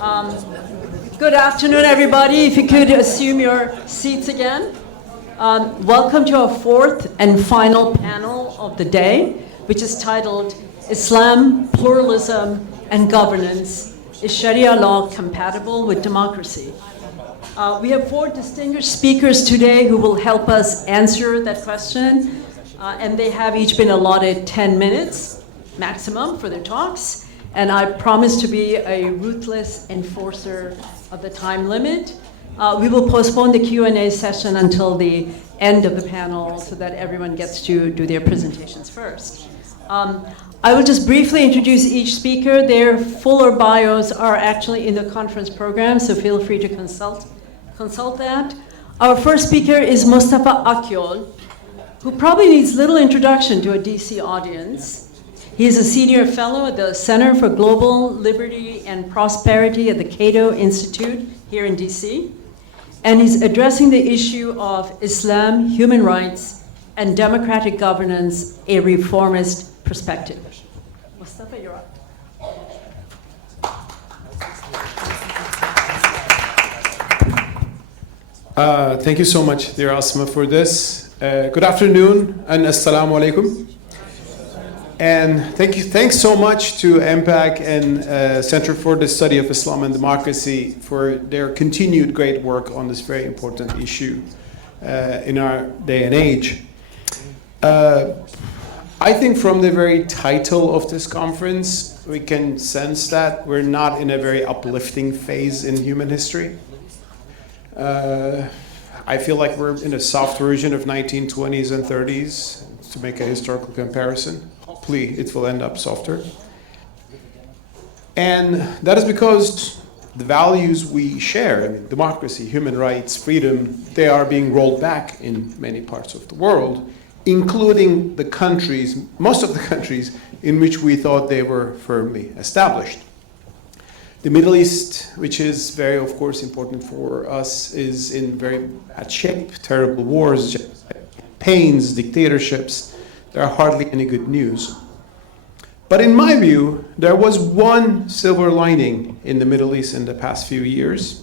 Um, Good afternoon, everybody. If you could assume your seats again. Welcome to our fourth and final panel of the day, which is titled Islam, Pluralism, and Governance. Is Sharia law compatible with democracy? We have four distinguished speakers today who will help us answer that question, and they have each been allotted 10 minutes maximum for their talks. And I promise to be a ruthless enforcer of the time limit. We will postpone the Q&A session until the end of the panel so that everyone gets to do their presentations first. I will just briefly introduce each speaker. Their fuller bios are actually in the conference program, so feel free to consult that. Our first speaker is Mustafa Akyol, who probably needs little introduction to a DC audience. He is a senior fellow at the Center for Global Liberty and Prosperity at the Cato Institute here in DC. And he's addressing the issue of Islam, human rights, and democratic governance, a reformist perspective. Mustafa, you're up. Thank you so much, dear Asma, for this. Good afternoon, and assalamu alaikum. And thanks so much to MPAC and Center for the Study of Islam and Democracy for their continued great work on this very important issue in our day and age. I think from the very title of this conference, we can sense that we're not in a very uplifting phase in human history. I feel like we're in a soft version of 1920s and 30s, to make a historical comparison. Hopefully it will end up softer. And that is because the values we share, I mean, democracy, human rights, freedom, they are being rolled back in many parts of the world, including the countries, most of the countries in which we thought they were firmly established. The Middle East, which is very, of course, important for us, is in very bad shape. Terrible wars, pains, dictatorships. There are hardly any good news. But in my view, there was one silver lining in the Middle East in the past few years.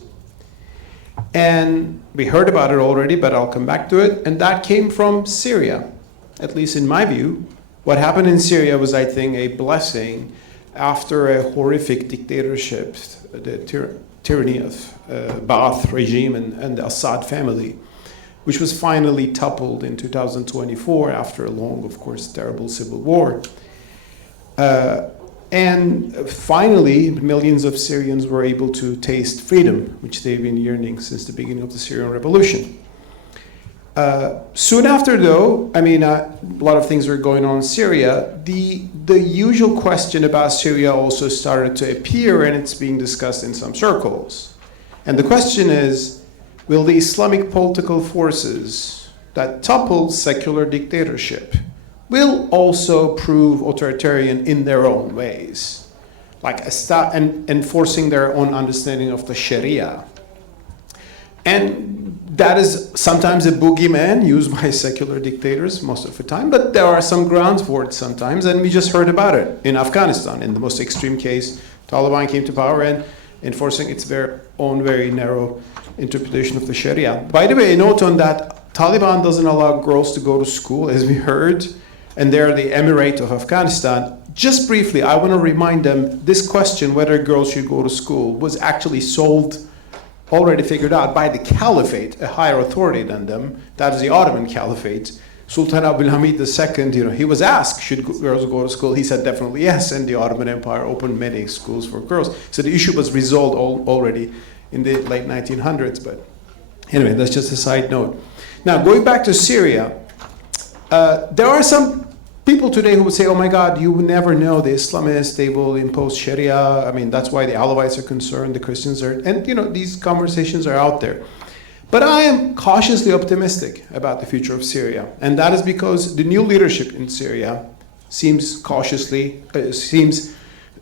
And we heard about it already, but I'll come back to it. And that came from Syria. At least in my view, what happened in Syria was, I think, a blessing after a horrific dictatorship, the tyranny of Ba'ath regime and the Assad family, which was finally toppled in 2024 after a long, of course, terrible civil war. And finally, millions of Syrians were able to taste freedom, which they've been yearning since the beginning of the Syrian revolution. Soon after, though, I mean, a lot of things were going on in Syria. The usual question about Syria also started to appear, and it's being discussed in some circles. And the question is, will the Islamic political forces that topple secular dictatorship will also prove authoritarian in their own ways, like enforcing their own understanding of the Sharia? And that is sometimes a boogeyman used by secular dictators most of the time, but there are some grounds for it sometimes, and we just heard about it in Afghanistan. In the most extreme case, Taliban came to power and enforcing its own very narrow interpretation of the Sharia. By the way, a note on that, Taliban doesn't allow girls to go to school, as we heard, and they're the emirate of Afghanistan. Just briefly, I want to remind them, this question, whether girls should go to school, was actually solved, already figured out by the caliphate, a higher authority than them. That is the Ottoman Caliphate. Sultan Abdul Hamid II, he was asked, should girls go to school? He said definitely yes, and the Ottoman Empire opened many schools for girls. So the issue was resolved already in the late 1900s, but anyway, that's just a side note. Now, going back to Syria, there are some people today who would say, oh my God, you never know, the Islamists, they will impose Sharia. I mean, that's why the Alawites are concerned, the Christians are, and these conversations are out there. But I am cautiously optimistic about the future of Syria, and that is because the new leadership in Syria seems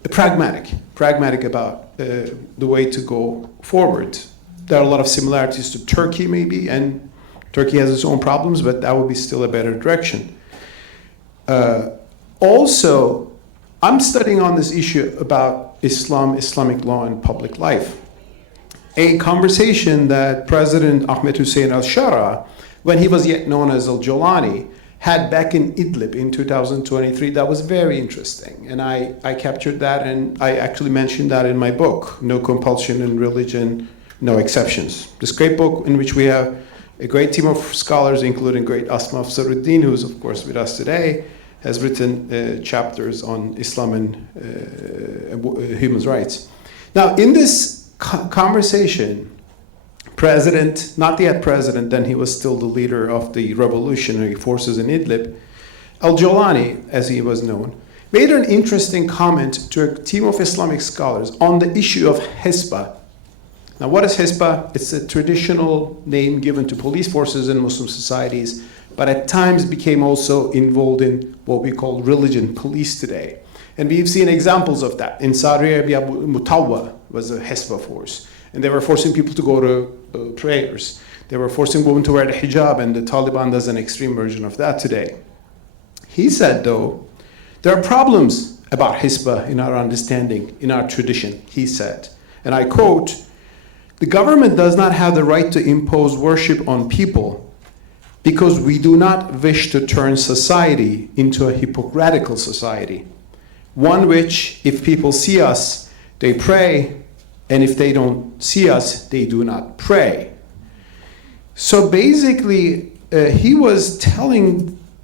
pragmatic about the way to go forward. There are a lot of similarities to Turkey maybe, and Turkey has its own problems, but that would be still a better direction. Also, I'm studying on this issue about Islam, Islamic law, and public life. A conversation that President Ahmed Hussein al-Shara, when he was yet known as al-Jolani, had back in Idlib in 2023 that was very interesting. And I captured that, and I actually mentioned that in my book, No Compulsion in Religion, No Exceptions. This great book in which we have a great team of scholars, including great Asma Afsaruddin, who's of course with us today, has written chapters on Islam and human rights. Now, in this conversation, President, not yet president, then he was still the leader of the revolutionary forces in Idlib, al-Jolani, as he was known, made an interesting comment to a team of Islamic scholars on the issue of Hisbah. Now, what is Hisbah? It's a traditional name given to police forces in Muslim societies, but at times became also involved in what we call religion police today. And we've seen examples of that. In Saudi Arabia, Mutawwa was a Hisbah force, and they were forcing people to go to prayers. They were forcing women to wear the hijab, and the Taliban does an extreme version of that today. He said, though, there are problems about Hisbah in our understanding, in our tradition, he said. And I quote, "The government does not have the right to impose worship on people because we do not wish to turn society into a hypocritical society, one which, if people see us, they pray, and if they don't see us, they do not pray." So basically, he was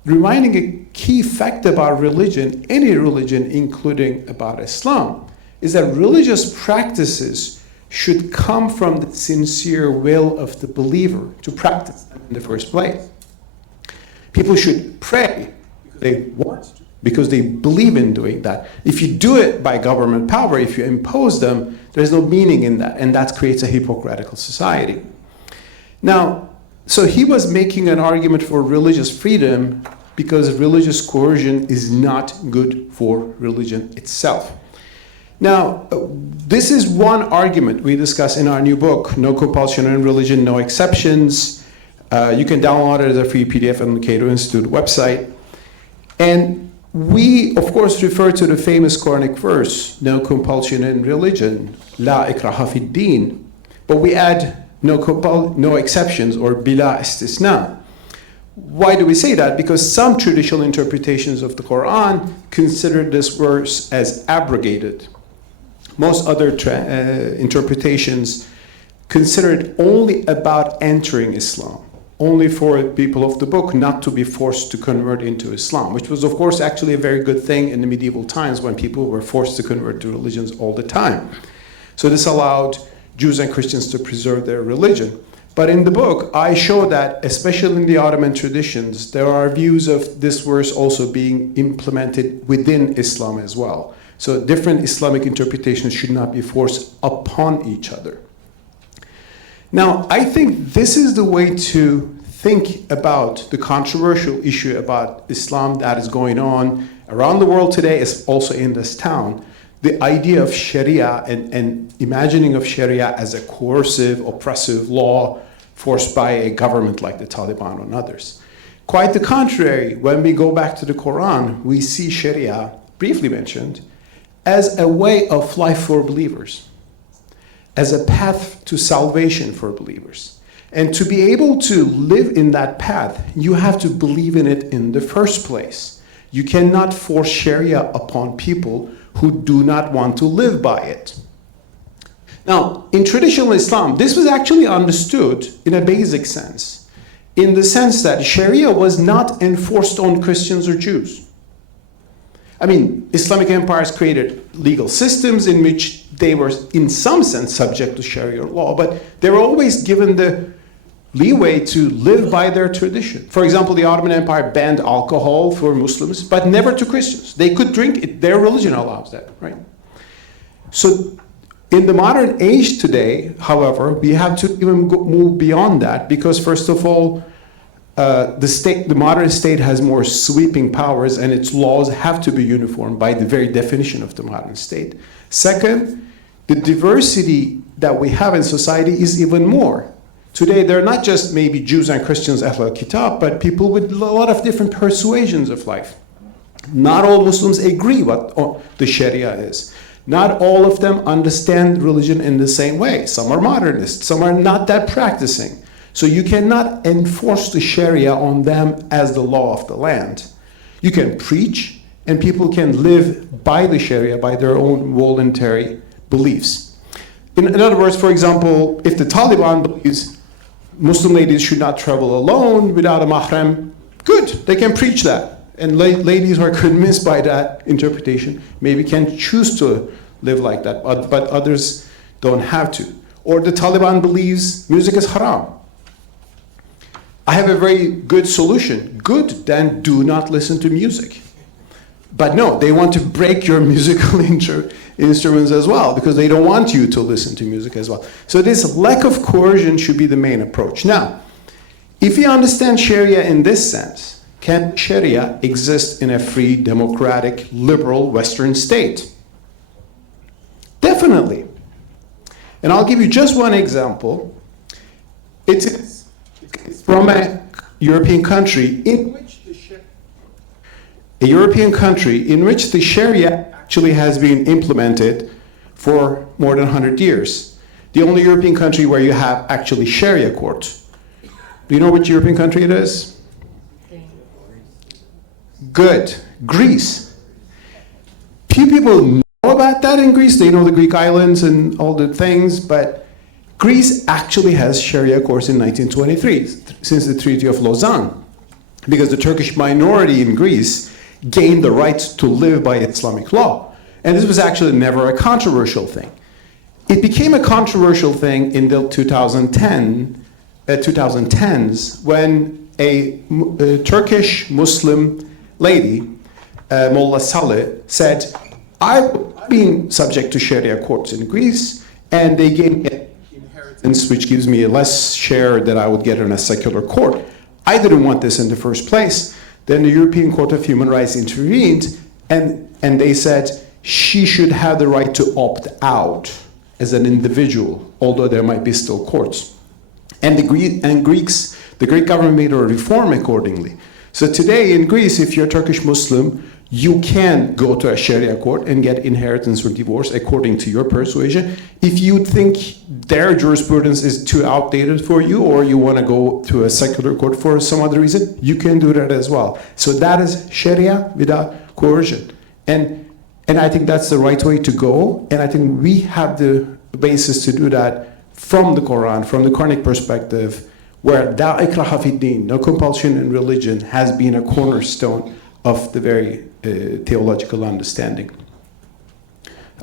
reminding a key fact about religion, any religion, including about Islam, is that religious practices should come from the sincere will of the believer to practice them in the first place. People should pray because they want to, because they believe in doing that. If you do it by government power, if you impose them, there's no meaning in that, and that creates a hypocritical society. Now, so he was making an argument for religious freedom because religious coercion is not good for religion itself. Now, this is one argument we discuss in our new book, No Compulsion in Religion, No Exceptions. You can download it as a free PDF on the Cato Institute website. And we, of course, refer to the famous Quranic verse, no compulsion in religion, la ikraha fid din. But we add no exceptions, or bila istisna. Why do we say that? Because some traditional interpretations of the Quran consider this verse as abrogated. Most other interpretations consider it only about entering Islam, only for people of the book not to be forced to convert into Islam, which was, of course, actually a very good thing in the medieval times when people were forced to convert to religions all the time. So this allowed Jews and Christians to preserve their religion. But in the book, I show that, especially in the Ottoman traditions, there are views of this verse also being implemented within Islam as well. So different Islamic interpretations should not be forced upon each other. Now, I think this is the way to think about the controversial issue about Islam that is going on around the world today, is also in this town. The idea of Sharia and imagining of Sharia as a coercive, oppressive law forced by a government like the Taliban and others. Quite the contrary, when we go back to the Quran, we see Sharia, briefly mentioned, as a way of life for believers, as a path to salvation for believers. And to be able to live in that path, you have to believe in it in the first place. You cannot force Sharia upon people who do not want to live by it. Now, in traditional Islam, this was actually understood in a basic sense, in the sense that Sharia was not enforced on Christians or Jews. I mean, Islamic empires created legal systems in which they were, in some sense, subject to Sharia law, but they were always given the leeway to live by their tradition. For example, the Ottoman Empire banned alcohol for Muslims, but never to Christians. They could drink it. Their religion allows that, right? So in the modern age today, however, we have to even move beyond that because, first of all, the modern state has more sweeping powers and its laws have to be uniform by the very definition of the modern state. Second, the diversity that we have in society is even more. Today, they're not just maybe Jews and Christians, Ahl al-Kitab, but people with a lot of different persuasions of life. Not all Muslims agree what the Sharia is. Not all of them understand religion in the same way. Some are modernists, some are not that practicing. So you cannot enforce the Sharia on them as the law of the land. You can preach, and people can live by the Sharia, by their own voluntary beliefs. In other words, for example, if the Taliban believes Muslim ladies should not travel alone without a mahram, good, they can preach that. And ladies who are convinced by that interpretation maybe can choose to live like that, but others don't have to. Or the Taliban believes music is haram. I have a very good solution. Good, then do not listen to music. But no, they want to break your musical instruments as well, because they don't want you to listen to music as well. So this lack of coercion should be the main approach. Now, if you understand Sharia in this sense, can Sharia exist in a free, democratic, liberal Western state? Definitely. And I'll give you just one example. It's from a European country in which the Sharia actually has been implemented for more than 100 years. The only European country where you have actually Sharia courts. Do you know which European country it is? Good. Greece. Few people know about that in Greece. They know the Greek islands and all the things, but Greece actually has Sharia courts in 1923, since the Treaty of Lausanne, because the Turkish minority in Greece gained the right to live by Islamic law. And this was actually never a controversial thing. It became a controversial thing in the 2010s when a Turkish Muslim lady, Molla Saleh, said, I've been subject to Sharia courts in Greece, and they gave me an inheritance which gives me a less share that I would get in a secular court. I didn't want this in the first place. Then the European Court of Human Rights intervened, and they said she should have the right to opt out as an individual, although there might be still courts. And the Greek government made a reform accordingly. So today in Greece, if you're a Turkish Muslim, you can go to a Sharia court and get inheritance or divorce according to your persuasion. If you think their jurisprudence is too outdated for you, or you want to go to a secular court for some other reason, you can do that as well. So that is Sharia without coercion. And I think that's the right way to go. And I think we have the basis to do that from the Quran, from the Quranic perspective, where la ikraha fi din, no compulsion in religion, has been a cornerstone of the very theological understanding.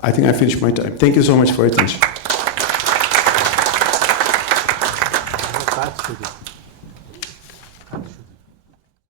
I think I finished my time. Thank you so much for your attention.